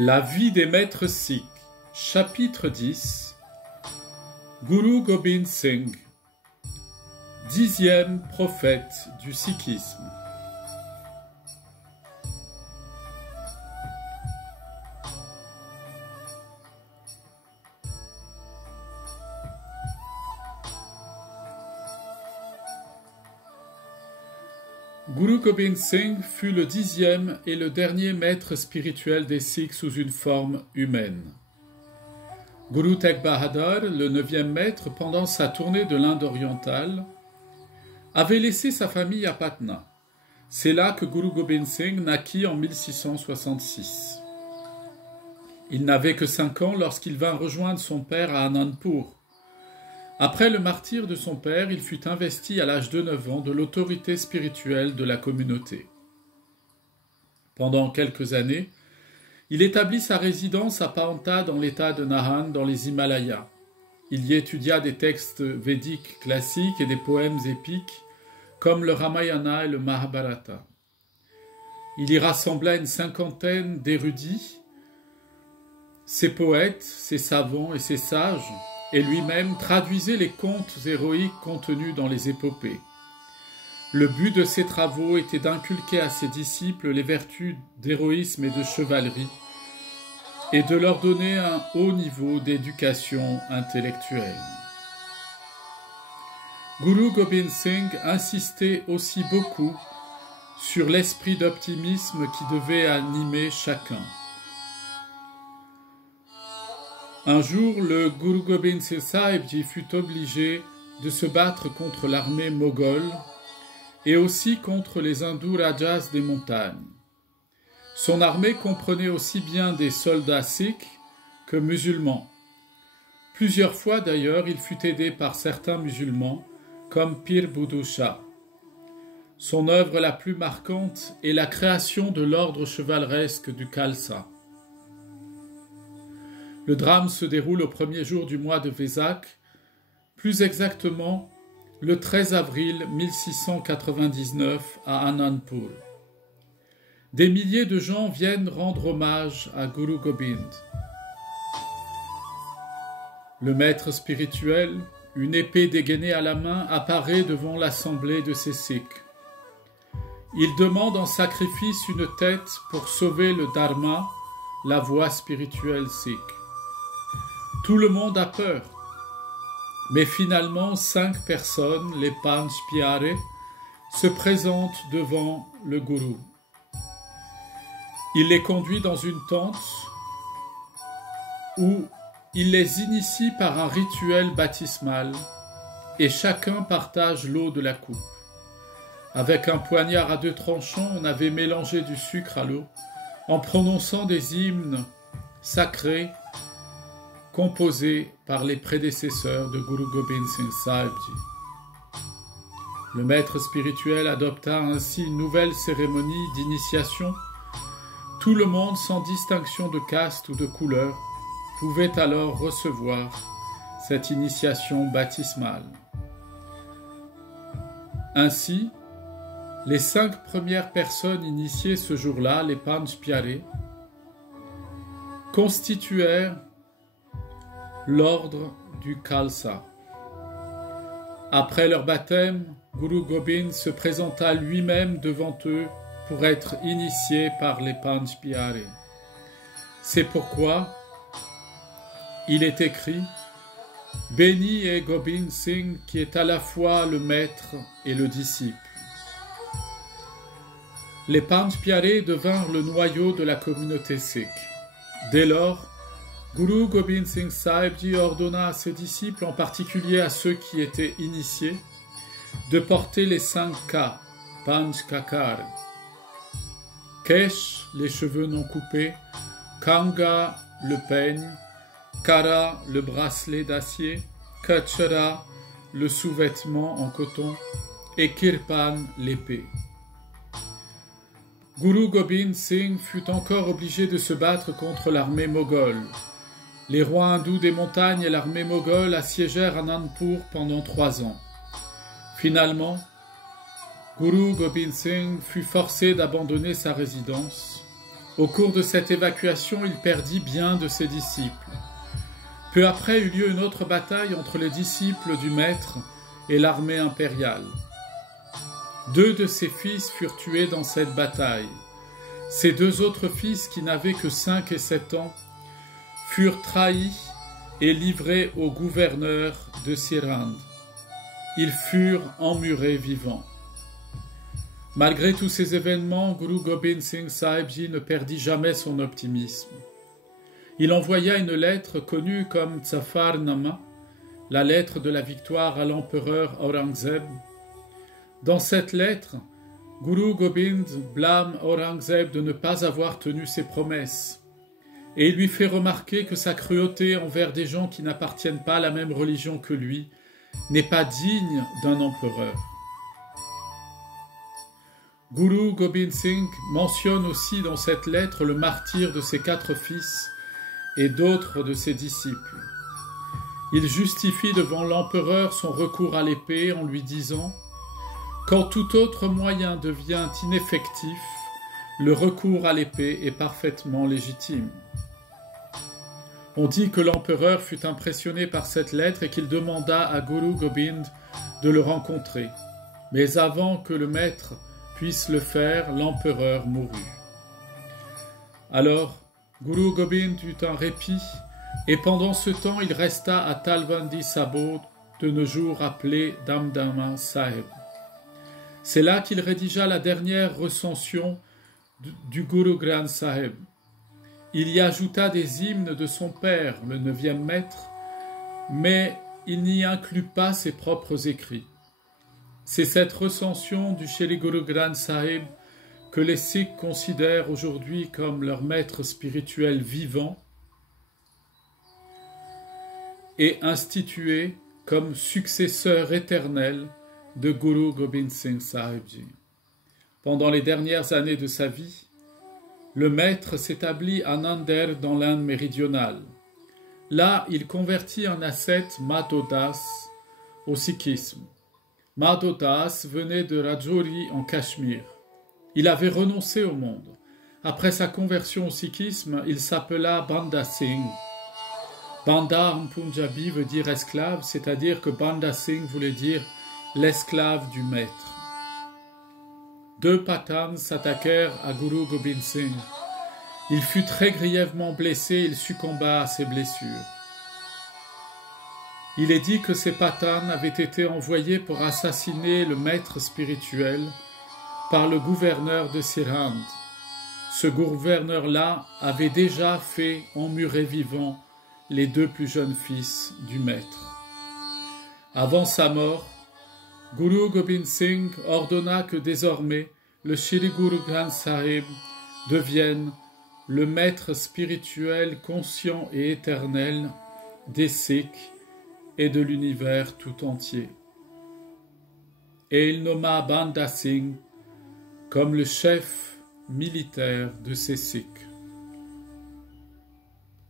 La vie des maîtres sikhs, chapitre 10. Guru Gobind Singh, 10e prophète du sikhisme. Guru Gobind Singh fut le 10e et le dernier maître spirituel des Sikhs sous une forme humaine. Guru Tegh Bahadur, le 9e maître, pendant sa tournée de l'Inde orientale, avait laissé sa famille à Patna. C'est là que Guru Gobind Singh naquit en 1666. Il n'avait que 5 ans lorsqu'il vint rejoindre son père à Anandpur. Après le martyre de son père, il fut investi à l'âge de 9 ans de l'autorité spirituelle de la communauté. Pendant quelques années, il établit sa résidence à Paonta dans l'état de Nahan dans les Himalayas. Il y étudia des textes védiques classiques et des poèmes épiques comme le Ramayana et le Mahabharata. Il y rassembla une 50aine d'érudits, ses poètes, ses savants et ses sages, et lui-même traduisait les contes héroïques contenus dans les épopées. Le but de ses travaux était d'inculquer à ses disciples les vertus d'héroïsme et de chevalerie et de leur donner un haut niveau d'éducation intellectuelle. Guru Gobind Singh insistait aussi beaucoup sur l'esprit d'optimisme qui devait animer chacun. Un jour, le Guru Gobind Singh Sahibji fut obligé de se battre contre l'armée moghole et aussi contre les hindous rajas des montagnes. Son armée comprenait aussi bien des soldats sikhs que musulmans. Plusieurs fois d'ailleurs, il fut aidé par certains musulmans comme Pir Buddhu Shah. Son œuvre la plus marquante est la création de l'ordre chevaleresque du Khalsa. Le drame se déroule au premier jour du mois de Vesak, plus exactement le 13 avril 1699 à Anandpur. Des milliers de gens viennent rendre hommage à Guru Gobind. Le maître spirituel, une épée dégainée à la main, apparaît devant l'assemblée de ses Sikhs. Il demande en sacrifice une tête pour sauver le Dharma, la voie spirituelle sikh. Tout le monde a peur, mais finalement 5 personnes, les Panch Pyare, se présentent devant le gourou. Il les conduit dans une tente où il les initie par un rituel baptismal et chacun partage l'eau de la coupe. Avec un poignard à 2 tranchants, on avait mélangé du sucre à l'eau en prononçant des hymnes sacrés composés par les prédécesseurs de Guru Gobind Singh Sahibji. Le maître spirituel adopta ainsi une nouvelle cérémonie d'initiation. Tout le monde, sans distinction de caste ou de couleur, pouvait alors recevoir cette initiation baptismale. Ainsi, les 5 premières personnes initiées ce jour-là, les Panch Pyare, constituèrent l'ordre du Khalsa. Après leur baptême, Guru Gobind se présenta lui-même devant eux pour être initié par les Panch Pyare. C'est pourquoi il est écrit « Béni est Gobind Singh qui est à la fois le maître et le disciple ». Les Panch Pyare devinrent le noyau de la communauté sikh. Dès lors, Guru Gobind Singh Sahibji ordonna à ses disciples, en particulier à ceux qui étaient initiés, de porter les 5 Ka, Panch Kakar. Kesh, les cheveux non coupés, Kanga, le peigne, Kara, le bracelet d'acier, Kachara, le sous-vêtement en coton, et Kirpan, l'épée. Guru Gobind Singh fut encore obligé de se battre contre l'armée moghole. Les rois hindous des montagnes et l'armée moghole assiégèrent Anandpur pendant 3 ans. Finalement, Guru Gobind Singh fut forcé d'abandonner sa résidence Au cours de cette évacuation, il perdit bien de ses disciples. Peu après eut lieu une autre bataille entre les disciples du maître et l'armée impériale. 2 de ses fils furent tués dans cette bataille. Ses 2 autres fils, qui n'avaient que 5 et 7 ans, furent trahis et livrés au gouverneur de Sirhind. Ils furent emmurés vivants. Malgré tous ces événements, Guru Gobind Singh Sahib-ji ne perdit jamais son optimisme. Il envoya une lettre connue comme Zafarnama, la lettre de la victoire à l'empereur Aurangzeb. Dans cette lettre, Guru Gobind blâme Aurangzeb de ne pas avoir tenu ses promesses, et il lui fait remarquer que sa cruauté envers des gens qui n'appartiennent pas à la même religion que lui n'est pas digne d'un empereur. Guru Gobind Singh mentionne aussi dans cette lettre le martyre de ses 4 fils et d'autres de ses disciples. Il justifie devant l'empereur son recours à l'épée en lui disant « Quand tout autre moyen devient ineffectif, le recours à l'épée est parfaitement légitime. » On dit que l'empereur fut impressionné par cette lettre et qu'il demanda à Guru Gobind de le rencontrer. Mais avant que le maître puisse le faire, l'empereur mourut. Alors, Guru Gobind eut un répit, et pendant ce temps, il resta à Talwandi Sabo, de nos jours appelé Damdama Sahib. C'est là qu'il rédigea la dernière recension du Guru Granth Sahib. Il y ajouta des hymnes de son père, le 9e maître, mais il n'y inclut pas ses propres écrits. C'est cette recension du Shri Guru Granth Sahib que les Sikhs considèrent aujourd'hui comme leur maître spirituel vivant et institué comme successeur éternel de Guru Gobind Singh Sahib-ji. Pendant les dernières années de sa vie, le maître s'établit à Nander dans l'Inde méridionale. Là, il convertit un ascète Madhodas au sikhisme. Madhodas venait de Rajouri en Cachemire. Il avait renoncé au monde. Après sa conversion au sikhisme, il s'appela Banda Singh. Banda en punjabi veut dire esclave, c'est-à-dire que Banda Singh voulait dire l'esclave du maître. 2 Pathans s'attaquèrent à Guru Gobind Singh. Il fut très grièvement blessé, il succomba à ses blessures. Il est dit que ces Pathans avaient été envoyés pour assassiner le maître spirituel par le gouverneur de Sirhind. Ce gouverneur-là avait déjà fait emmurer vivants les 2 plus jeunes fils du maître. Avant sa mort, Guru Gobind Singh ordonna que désormais le Shri Guru Granth Sahib devienne le maître spirituel conscient et éternel des Sikhs et de l'univers tout entier. Et il nomma Banda Singh comme le chef militaire de ces Sikhs.